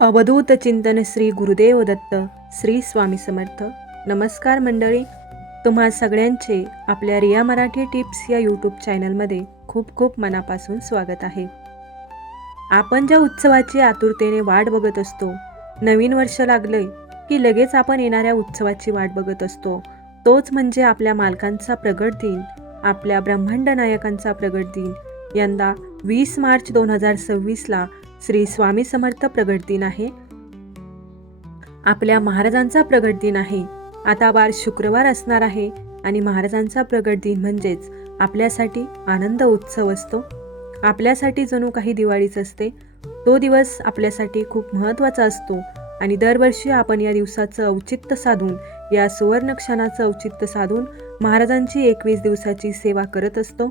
अवधूत चिंतन श्री गुरुदेव दत्त श्री स्वामी समर्थ. नमस्कार मंडळी, तुम्हा सगळ्यांचे आपल्या रिया मराठी टिप्स या यूट्यूब चॅनलमध्ये खूप खूप मनापासून स्वागत आहे. आपण ज्या उत्सवाची आतुरतेने वाट बघत असतो, नवीन वर्ष लागलंय की लगेच आपण येणाऱ्या उत्सवाची वाट बघत असतो. तोच म्हणजे आपल्या मालकांचा प्रगट दिन, आपल्या ब्रह्मांड नायकांचा प्रगट दिन. यंदा 20 मार्च 2026ला श्री स्वामी समर्थ प्रगट दिन आहे. आपल्या महाराजांचा प्रगट दिन आहे. आता वार शुक्रवार असणार आहे आणि महाराजांचा प्रगट दिन म्हणजेच आपल्यासाठी आनंद उत्सव असतो. आपल्यासाठी जणू काही दिवाळीच असते. तो दिवस आपल्यासाठी खूप महत्त्वाचा असतो आणि दरवर्षी आपण या दिवसाचं औचित्य साधून, या सुवर्ण क्षणाचं औचित्य साधून महाराजांची 21 दिवसाची सेवा करत असतो.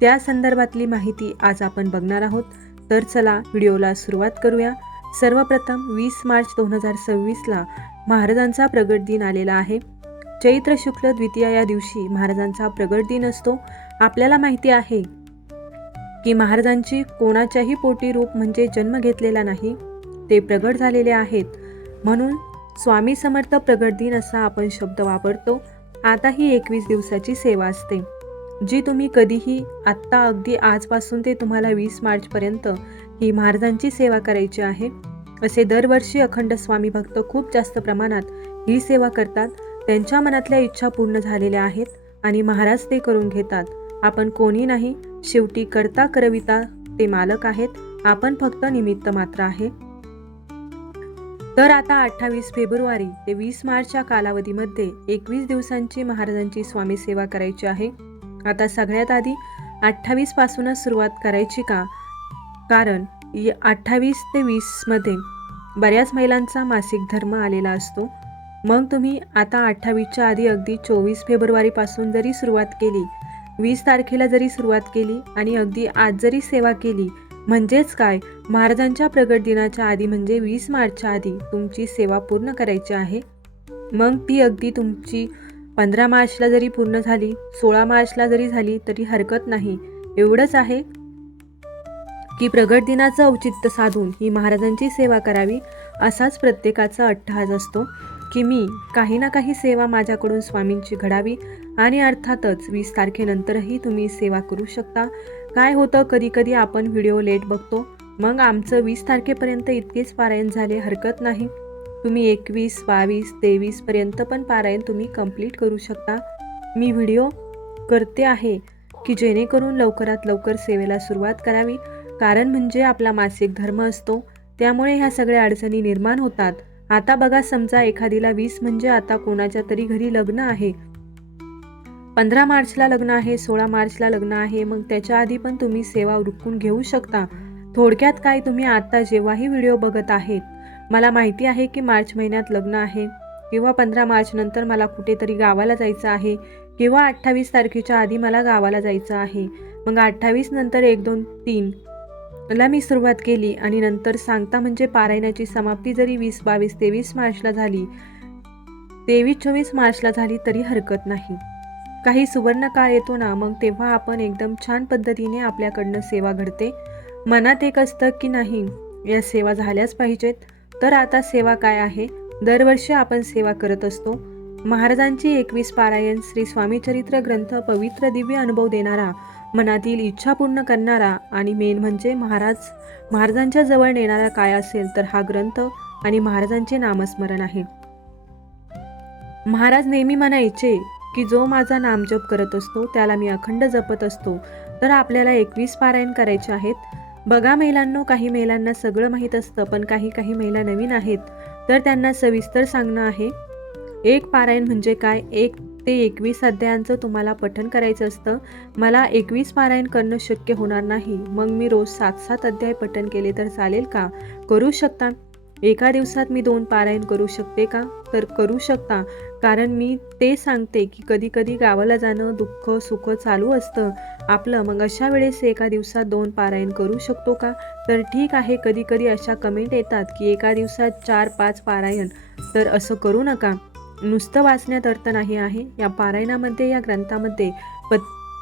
त्या संदर्भातली माहिती आज आपण बघणार आहोत. तर चला व्हिडिओला सुरुवात करूया. सर्वप्रथम 20 मार्च 2026ला महाराजांचा प्रगट दिन आलेला आहे. चैत्र शुक्ल द्वितीया या दिवशी महाराजांचा प्रगट दिन असतो. आपल्याला माहिती आहे की महाराजांची कोणाच्याही पोटी रूप म्हणजे जन्म घेतलेला नाही, ते प्रगट झालेले आहेत. म्हणून स्वामी समर्थ प्रगट दिन असा आपण शब्द वापरतो. आता ही 21 दिवसाची सेवा असते, जी तुम्ही कधीही आत्ता अगदी आजपासून ते तुम्हाला 20 मार्चपर्यंत ही महाराजांची सेवा करायची आहे. असे दरवर्षी अखंड स्वामी भक्त खूप जास्त प्रमाणात ही सेवा करतात. त्यांच्या मनातल्या इच्छा पूर्ण झालेल्या आहेत आणि महाराज ते करून घेतात. आपण कोणी नाही, शेवटी करता करविता ते मालक आहेत. आपण फक्त निमित्त मात्र आहे. तर आता 28 फेब्रुवारी ते 20 मार्चच्या कालावधीमध्ये 21 दिवसांची महाराजांची स्वामी सेवा करायची आहे. आता सगळ्यात आधी 28 पासूनच सुरुवात करायची का? कारण 28 ते 20 मध्ये बऱ्याच महिलांचा मासिक धर्म आलेला असतो. मग तुम्ही आता 28च्या आधी अगदी 24 फेब्रुवारीपासून जरी सुरुवात केली, 20 तारखेला जरी सुरुवात केली आणि अगदी आज जरी सेवा केली, म्हणजेच काय, महाराजांच्या प्रगट दिनाच्या आधी म्हणजे 20 मार्चच्या आधी तुमची सेवा पूर्ण करायची आहे. मग ती अगदी तुमची 15 मार्चला जरी पूर्ण झाली, 16 मार्चला जरी झाली तरी हरकत नाही. एवढंच आहे की प्रगट दिनाचं औचित्य साधून ही महाराजांची सेवा करावी, असाच प्रत्येकाचा अट्टहास असतो की मी काही ना काही सेवा माझ्याकडून स्वामींची घडावी. आणि अर्थातच 20 तारखेनंतरही तुम्ही सेवा करू शकता. काय होतं, कधी कधी आपण व्हिडिओ लेट बघतो, मग आमचं 20 तारखेपर्यंत इतकेच पारायण झाले, हरकत नाही. तुम्ही 21, 22, 23 पर्यंत पण पारायण तुम्ही कंप्लीट करू शकता. मी व्हिडिओ करते आहे की जेणेकरून लवकरात लवकर सेवेला सुरुवात करावी. कारण म्हणजे आपला मासिक धर्म असतो, त्यामुळे ह्या सगळ्या अडचणी निर्माण होतात. आता बघा, समजा एखादीला 20 म्हणजे आता कोणाच्या तरी घरी लग्न आहे, 15 मार्चला लग्न आहे, 16 मार्चला लग्न आहे, मग त्याच्या आधी पण तुम्ही सेवा उरकून घेऊ शकता. थोडक्यात काय, तुम्ही आता जेव्हाही व्हिडिओ बघत आहेत, मला माहिती आहे की मार्च महिन्यात लग्न आहे किंवा 15 मार्च नंतर मला कुठेतरी गावाला जायचं आहे किंवा 28 तारखेच्या आधी मला गावाला जायचं आहे, मग 28 नंतर 1, 2, 3 ला मी सुरुवात केली आणि नंतर सांगता म्हणजे पारायणाची समाप्ती जरी 20, 22, 23 मार्चला झाली, 23, 24 मार्चला झाली तरी हरकत नाही. काही सुवर्ण काळ येतो ना, मग तेव्हा आपण एकदम छान पद्धतीने आपल्याकडनं सेवा घडते. मनात एक असतं की नाही, या सेवा झाल्याच पाहिजेत. तर आता सेवा काय आहे, दरवर्षी आपण सेवा करत असतो. महाराजांची 21 पारायण, श्री स्वामी चरित्र ग्रंथ, पवित्र दिव्य अनुभव देणारा, मनातील इच्छा पूर्ण करणारा आणि मेन म्हणजे महाराजांच्या जवळ नेणारा काय असेल तर हा ग्रंथ आणि महाराजांचे नामस्मरण आहे. महाराज नेहमी म्हणायचे की जो माझा नामजप करत असतो त्याला मी अखंड जपत असतो. तर आपल्याला 21 पारायण करायचे आहेत. बघा महिलांनो, काही महिलांना सगळं माहीत असतं, पण काही महिला नवीन आहेत, तर त्यांना सविस्तर सांगणं आहे. एक पारायण म्हणजे काय, 1 ते 21 अध्यायांचं तुम्हाला पठण करायचं असतं. मला 21 पारायण करणं शक्य होणार नाही, मग मी रोज 7-7 अध्याय पठण केले तर चालेल का? करू शकता. एका दिवसात मी 2 पारायण करू शकते का? तर करू शकता. कारण मी ते सांगते की कधी कधी गावाला जाणं, दुःख सुख चालू असतं आपलं, मग अशा वेळेस एका दिवसात 2 पारायण करू शकतो का? तर ठीक आहे. कधी कधी अशा कमेंट येतात की एका दिवसात 4-5 पारायण, तर असं करू नका. नुसतं वाचण्यात अर्थ नाही आहे. या पारायणामध्ये, या ग्रंथामध्ये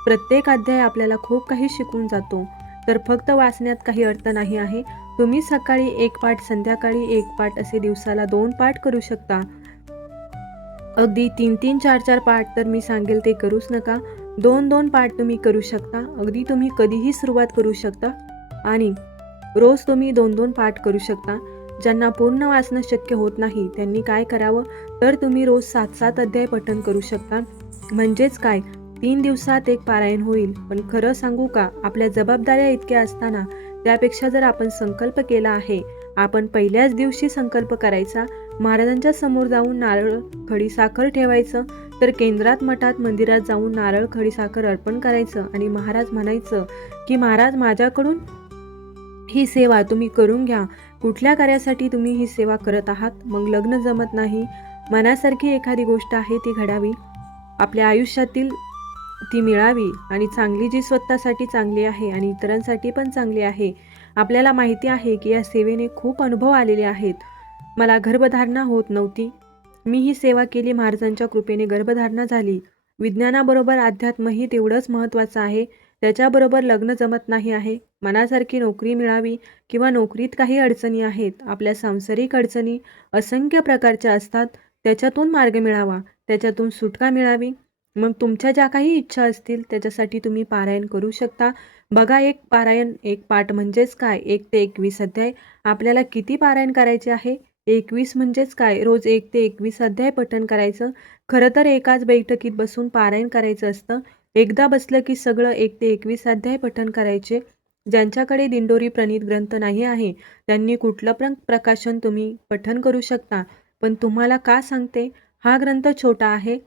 प्रत्येक अध्याय आपल्याला खूप काही शिकून जातो. तर फक्त वाचण्यात काही अर्थ नाही आहे. तुम्ही सकाळी एक पाठ, संध्याकाळी एक पाठ असे दिवसाला 2 पाठ करू शकता. अगदी 3-3, 4-4 पाठ तर मी सांगेल ते करूच नका. 2-2 पाठ तुम्ही करू शकता. अगदी तुम्ही कधीही सुरुवात करू शकता आणि रोज तुम्ही 2-2 पाठ करू शकता. ज्यांना पूर्ण वाचणं शक्य होत नाही त्यांनी काय करावं, तर तुम्ही रोज 7-7 अध्याय पठण करू शकता. म्हणजेच काय, 3 दिवसात एक पारायण होईल. पण खरं सांगू का, आपल्या जबाबदाऱ्या इतक्या असताना त्यापेक्षा जर आपण संकल्प केला आहे, आपण पहिल्याच दिवशी संकल्प करायचा, महाराजांच्या समोर जाऊन नारळ खडीसाखर ठेवायचं, तर केंद्रात मठात मंदिरात जाऊन नारळ खडीसाखर अर्पण करायचं आणि महाराज म्हणायचं की महाराज माझ्याकडून ही सेवा तुम्ही करून घ्या. कुठल्या कार्यासाठी तुम्ही ही सेवा करत आहात? मग लग्न जमत नाही, मनासारखी एखादी गोष्ट आहे ती घडावी, आपल्या आयुष्यातील ती मिळावी आणि चांगली जी स्वतःसाठी चांगली आहे आणि इतरांसाठी पण चांगली आहे. आपल्याला माहिती आहे की या सेवेने खूप अनुभव आलेले आहेत. मला गर्भधारणा होत नव्हती, मी ही सेवा केली, महाराजांच्या कृपेने गर्भधारणा झाली. विज्ञानाबरोबर अध्यात्मही तेवढंच महत्त्वाचं आहे. त्याच्याबरोबर लग्न जमत नाही आहे, मनासारखी नोकरी मिळावी किंवा नोकरीत काही अडचणी आहेत, आपल्या सांसारिक अडचणी असंख्य प्रकारच्या असतात, त्याच्यातून मार्ग मिळावा, त्याच्यातून सुटका मिळावी. मग तुमच्या ज्या काही इच्छा असतील त्याच्यासाठी तुम्ही पारायण करू शकता. बघा, एक पारायण, एक पाठ म्हणजेच काय, 1 ते 21 अध्याय. आपल्याला किती पारायण करायचे आहे? 21 म्हणजेच काय, रोज 1 ते 21 अध्याय पठण करायचं. खरं तर एकाच बैठकीत बसून पारायण करायचं असतं. एकदा बसलं की सगळं 1 ते 21 अध्याय पठण करायचे. ज्यांच्याकडे दिंडोरी प्रणीत ग्रंथ नाही आहे त्यांनी कुठलं पण प्रकाशन तुम्ही पठण करू शकता. पण तुम्हाला का सांगते, हा ग्रंथ छोटा आहे,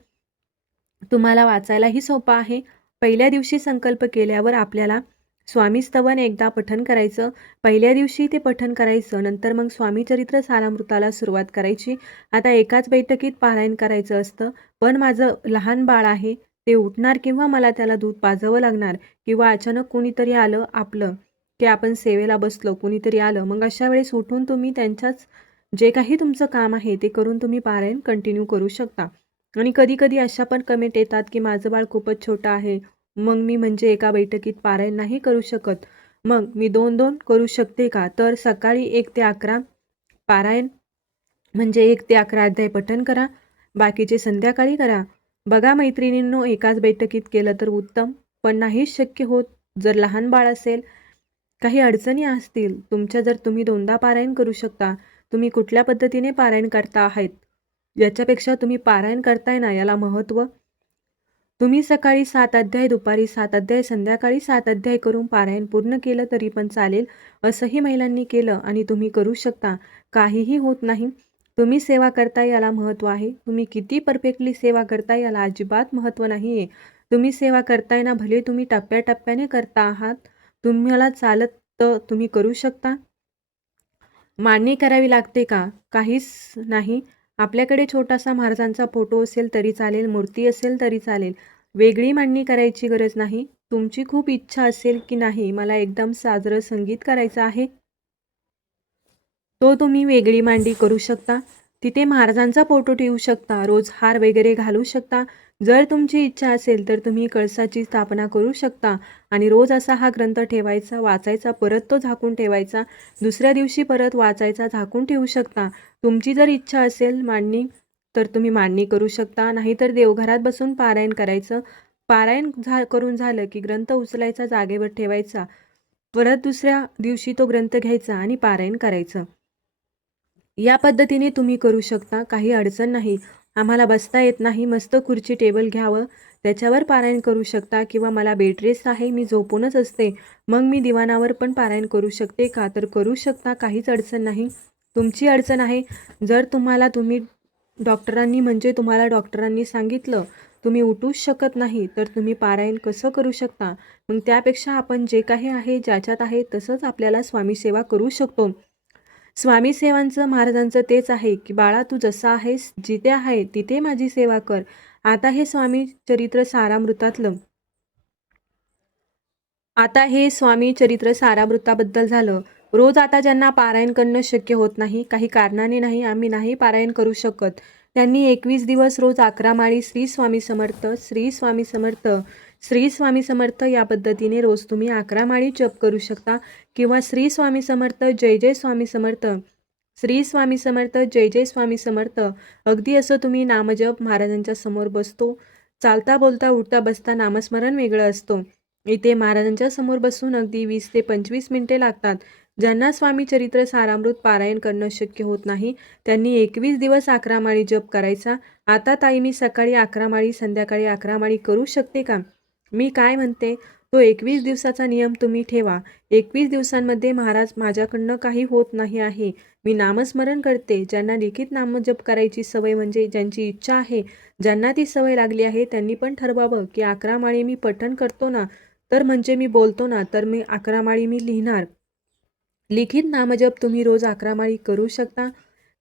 तुम्हाला वाचायलाही सोपा आहे. पहिल्या दिवशी संकल्प केल्यावर आपल्याला स्वामी स्तवन एकदा पठण करायचं. पहिल्या दिवशी ते पठण करायचं, नंतर मग स्वामी चरित्र सारामृताला सुरुवात करायची. आता एकाच बैठकीत पारायण करायचं असतं, पण माझं लहान बाळ आहे, ते उठणार किंवा मला त्याला दूध पाजावं लागणार किंवा अचानक कोणीतरी आलं आपलं, की आपण सेवेला बसलो, कुणीतरी आलं, मग अशा वेळेस उठून तुम्ही त्यांच्याच जे काही तुमचं काम आहे ते करून तुम्ही पारायण कंटिन्यू करू शकता. आणि कधी-कधी अशा पण कमेंट येतात की माझं बाळ खूपच छोटं आहे, मग मी म्हणजे एका बैठकीत पारायण नाही करू शकत, मग मी 2-2 करू शकते का? तर सकाळी 1 ते 11 पारायण म्हणजे 1 ते 11 अध्याय पठण करा, बाकीचे संध्याकाळी करा. बघा मैत्रिणींनो, एकाच बैठकीत केलं तर उत्तम, पण नाहीच शक्य होत. जर लहान बाळ असेल, काही अडचणी असतील तुमच्या, जर तुम्ही 2दा पारायण करू शकता. तुम्ही कुठल्या पद्धतीने पारायण करता आहात याच्यापेक्षा तुम्ही पारायण करताय ना याला महत्त्व. तुम्ही सकाळी 7 अध्याय, दुपारी 7 अध्याय, संध्याकाळी 7 अध्याय करून पारायण पूर्ण केलं तरी पण चालेल. असंही महिलांनी केलं आणि तुम्ही करू शकता, काहीही होत नाही. तुम्ही सेवा करताय याला महत्त्व आहे. तुम्ही किती परफेक्टली सेवा करताय याला अजिबात महत्त्व नाही आहे. तुम्ही सेवा करताय ना, भले तुम्ही टप्प्याटप्प्याने करता आहात, तुम्हाला चालत तर तुम्ही करू शकता. मांडणी करावी लागते का? काहीच नाही. आपल्याकडे छोटासा महाराजांचा फोटो असेल तरी चालेल, मूर्ती असेल तरी चालेल. वेगळी मांडणी करायची गरज नाही. तुमची खूप इच्छा असेल की नाही मला एकदम साजरं संगीत करायचं आहे, तो तुम्ही वेगळी मांडणी करू शकता. तिथे महाराजांचा फोटो ठेवू शकता, रोज हार वगैरे घालू शकता. जर तुमची इच्छा असेल तर तुम्ही कळसाची स्थापना करू शकता आणि रोज असा हा ग्रंथ ठेवायचा, वाचायचा, परत तो झाकून ठेवायचा, दुसऱ्या दिवशी परत वाचायचा, झाकून ठेवू शकता. तुमची जर इच्छा असेल मांडणी तर तुम्ही मांडणी करू शकता, नाहीतर देवघरात बसून पारायण करायचं. पारायण करून झालं की ग्रंथ उचलायचा, जागेवर ठेवायचा, परत दुसऱ्या दिवशी तो ग्रंथ घ्यायचा आणि पारायण करायचं. या पद्धतीने तुम्ही करू शकता, काही अडचण नाही. आम्हाला बसता येत नाही, मस्त खुर्ची टेबल घ्यावं, त्याच्यावर पारायण करू शकता किंवा मला बेड रेस्ट आहे, मी झोपूनच असते, मग मी दिवाणावर पण पारायण करू शकते का? तर करू शकता, काहीच अडचण नाही. तुमची अडचण आहे, जर तुम्हाला तुम्हाला डॉक्टरांनी सांगितलं तुम्ही उठूच शकत नाही, तर तुम्ही पारायण कसं करू शकता? मग त्यापेक्षा आपण जे काही आहे, ज्याच्यात आहे तसंच आपल्याला स्वामी सेवा करू शकतो. स्वामी सेवांचं महाराजांचं तेच आहे की बाळा, तू जसा आहेस, जिथे आहे तिथे माझी सेवा कर. आता हे स्वामी चरित्र सारामृतातलं आता हे स्वामी चरित्र सारामृताबद्दल झालं. रोज आता ज्यांना पारायण करणं शक्य होत नाही, काही कारणाने नाही, आम्ही नाही पारायण करू शकत, त्यांनी 21 दिवस रोज 11 माळी श्री स्वामी समर्थ, श्री स्वामी समर्थ, श्री स्वामी समर्थ या पद्धतीने रोज तुम्ही 11 माळी जप करू शकता किंवा श्री स्वामी समर्थ, जय जय स्वामी समर्थ, श्री स्वामी समर्थ, जय जय स्वामी समर्थ, अगदी असं तुम्ही नामजप महाराजांच्या समोर बसतो. चालता बोलता उठता बसता नामस्मरण वेगळं असतो. इथे महाराजांच्या समोर बसून अगदी 20 ते 25 मिनिटे लागतात. ज्यांना स्वामी चरित्र सारामृत पारायण करणं शक्य होत नाही त्यांनी 21 दिवस 11 माळी जप करायचा. आता ताई मी सकाळी 11 माळी, संध्याकाळी 11 माळी करू शकते का? मी काय म्हणते, तो 21 दिवसाचा नियम तुम्ही ठेवा. 21 दिवसांमध्ये महाराज माझ्याकडनं काही होत नाही आहे, मी नामस्मरण करते. ज्यांना लिखित नामजप करायची सवय म्हणजे ज्यांची इच्छा आहे, ज्यांना ती सवय लागली आहे त्यांनी पण ठरवावं की 11 माळी मी पठण करतो ना, तर म्हणजे मी बोलतो ना, तर मी 11 माळी मी लिहिणार. लिखित नामजप तुम्ही रोज 11 माळी करू शकता.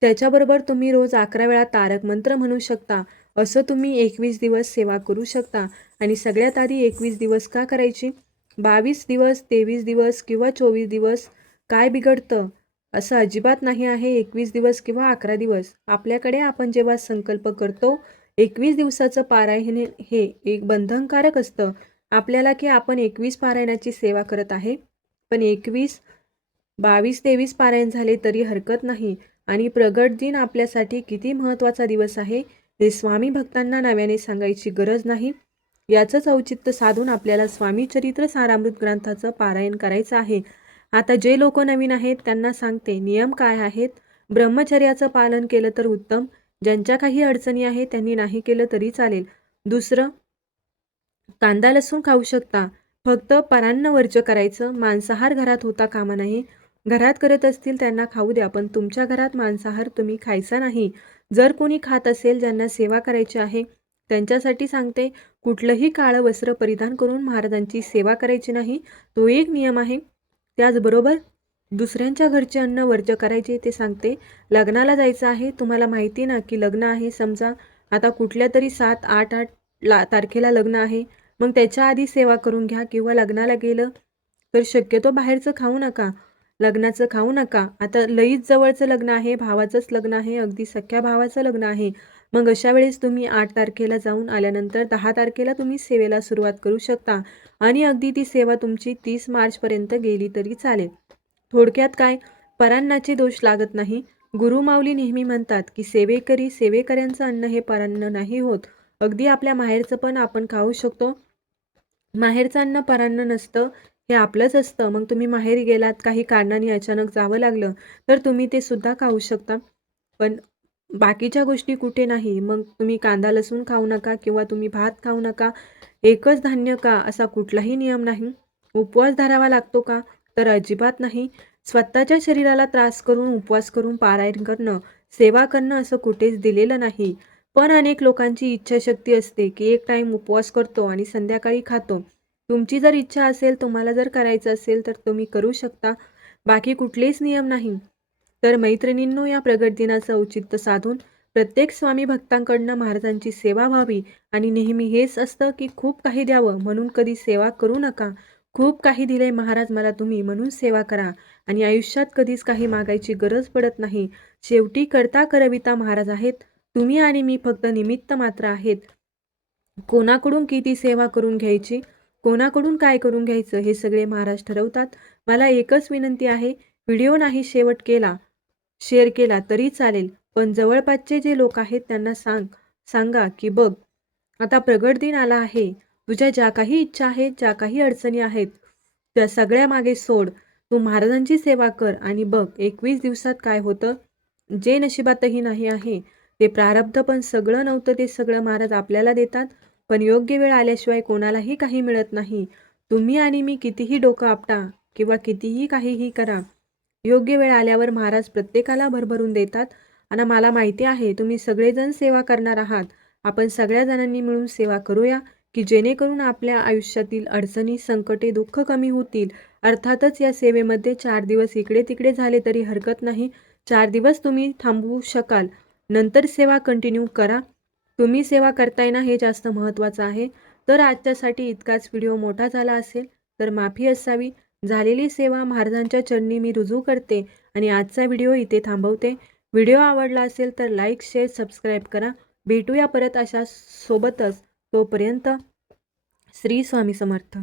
त्याच्याबरोबर तुम्ही रोज 11 वेळा तारक मंत्र म्हणू शकता. असं तुम्ही 21 दिवस सेवा करू शकता. आणि सगळ्यात आधी 21 दिवस का करायची? 22 दिवस, 23 दिवस किंवा 24 दिवस काय बिघडतं? असं अजिबात नाही आहे. 21 दिवस किंवा 11 दिवस आपल्याकडे आपण जेव्हा संकल्प करतो 21 दिवसाचं पारायण हे एक बंधनकारक असतं आपल्याला की आपण 21 पारायणाची सेवा करत आहे. पण 21, 22, 23 पारायण झाले तरी हरकत नाही. आणि प्रगट दिन आपल्यासाठी किती महत्त्वाचा दिवस आहे हे स्वामी भक्तांना नव्याने सांगायची गरज नाही. याचंच औचित्य साधून आपल्याला स्वामी चरित्र सारामृत ग्रंथाचं पारायण करायचं आहे. आता जे लोक नवीन आहेत त्यांना सांगते, नियम काय आहेत. ब्रह्मचर्याचं पालन केलं तर उत्तम. ज्यांच्या काही अडचणी आहेत त्यांनी नाही केलं तरी चालेल. दुसरं, कांदा लसूण खाऊ शकता, फक्त परान्न वर्ज्य करायचं. मांसाहार घरात होता कामा नाही. घरात करत असतील त्यांना खाऊ द्या, पण तुमच्या घरात मांसाहार तुम्ही खायचा नाही. जर कोणी खात असेल, ज्यांना सेवा करायची आहे त्यांच्यासाठी सांगते, कुठलंही काळं वस्त्र परिधान करून महाराजांची सेवा करायची नाही. तो एक नियम आहे. त्याचबरोबर दुसऱ्यांच्या घरचे अन्न वर्ज्य करायचे ते सांगते. लग्नाला जायचं आहे, तुम्हाला माहिती ना की लग्न आहे, समजा आता कुठल्या तरी 7-8 तारखेला लग्न आहे, मग त्याच्या आधी सेवा करून घ्या. किंवा लग्नाला गेलं तर शक्यतो बाहेरचं खाऊ नका, लग्नाचं खाऊ नका. आता लईच जवळचं लग्न आहे, भावाचंच लग्न आहे, अगदी सख्या भावाचं लग्न आहे, मग अशा वेळेस तुम्ही 8 तारखेला जाऊन आल्यानंतर 10 तारखेला तुम्ही सेवेला सुरुवात करू शकता. आणि अगदी ती सेवा तुमची 30 मार्चपर्यंत गेली तरी चालेल. थोडक्यात काय, परान्नाचे दोष लागत नाही. गुरुमाऊली नेहमी म्हणतात की सेवेकऱ्यांचं अन्न हे परान्न नाही होत. अगदी आपल्या माहेरचं पण आपण खाऊ शकतो. माहेरचं अन्न परान्न नसतं, हे आपलंच असतं. मग तुम्ही माहेरी गेलात, काही कारणाने अचानक जावं लागलं तर तुम्ही ते सुद्धा खाऊ शकता. पण बाकीच्या गोष्टी कुठे नाही. मग तुम्ही कांदा लसूण खाऊ नका किंवा तुम्ही भात खाऊ नका. एकच धान्य का, असा कुठलाही नियम नाही. उपवास धरावा लागतो का, तर अजिबात नाही. स्वतःच्या शरीराला त्रास करून उपवास करून पारायण करणं, सेवा करणं असं कुठेच दिलेलं नाही. पण अनेक लोकांची इच्छाशक्ती असते की एक टाईम उपवास करतो आणि संध्याकाळी खातो. तुमची जर इच्छा असेल, तुम्हाला जर करायचं असेल तर तुम्ही करू शकता. बाकी कुठलेच नियम नाही. तर मैत्रिणींनो, या प्रगट दिनाचं औचित्य साधून प्रत्येक स्वामी भक्तांकडनं महाराजांची सेवा व्हावी. आणि नेहमी हेच असतं की खूप काही द्यावं म्हणून कधी सेवा करू नका. खूप काही दिले महाराज मला तुम्ही म्हणून सेवा करा. आणि आयुष्यात कधीच काही मागायची गरज पडत नाही. शेवटी करता करविता महाराज आहेत. तुम्ही आणि मी फक्त निमित्त मात्र आहेत. कोणाकडून किती सेवा करून घ्यायची, कोणाकडून काय करून घ्यायचं हे सगळे महाराज ठरवतात. मला एकच विनंती आहे, व्हिडिओ नाही शेअर केला तरी चालेल, पण जवळपासचे जे लोक आहेत त्यांना सांगा की बघ, आता प्रगट दिन आला आहे. तुझ्या ज्या काही इच्छा आहेत, ज्या काही अडचणी आहेत, त्या सगळ्या मागे सोड. तू महाराजांची सेवा कर आणि बघ 21 दिवसात काय होतं. जे नशिबातही नाही आहे ते प्रारब्ध, पण सगळं नव्हतं ते सगळं महाराज आपल्याला देतात. पण योग्य वेळ आल्याशिवाय कोणालाही काही मिळत नाही. तुम्ही आणि मी कितीही डोकं आपटा किंवा कितीही काहीही करा, योग्य वेळ आल्यावर महाराज प्रत्येकाला भरभरून देतात. आणि मला माहिती आहे तुम्ही सगळेजण सेवा करणार आहात. आपण सगळ्या जणांनी मिळून सेवा करूया की जेणेकरून आपल्या आयुष्यातील अडचणी, संकटे, दुःख कमी होतील. अर्थातच या सेवेमध्ये 4 दिवस इकडे तिकडे झाले तरी हरकत नाही. 4 दिवस तुम्ही थांबवू शकाल, नंतर सेवा कंटिन्यू करा. तुम्ही सेवा करताय ना, हे जास्त महत्त्वाचं आहे. तर आजच्यासाठी इतकाच. व्हिडिओ मोठा झाला असेल तर माफी असावी. झालेली सेवा महाराजांच्या चरणी मी रुजू करते आणि आजचा व्हिडिओ इथे थांबवते. व्हिडिओ आवडला असेल तर लाईक, शेअर, सबस्क्राईब करा. भेटूया परत अशा सोबतच. तोपर्यंत श्री स्वामी समर्थ.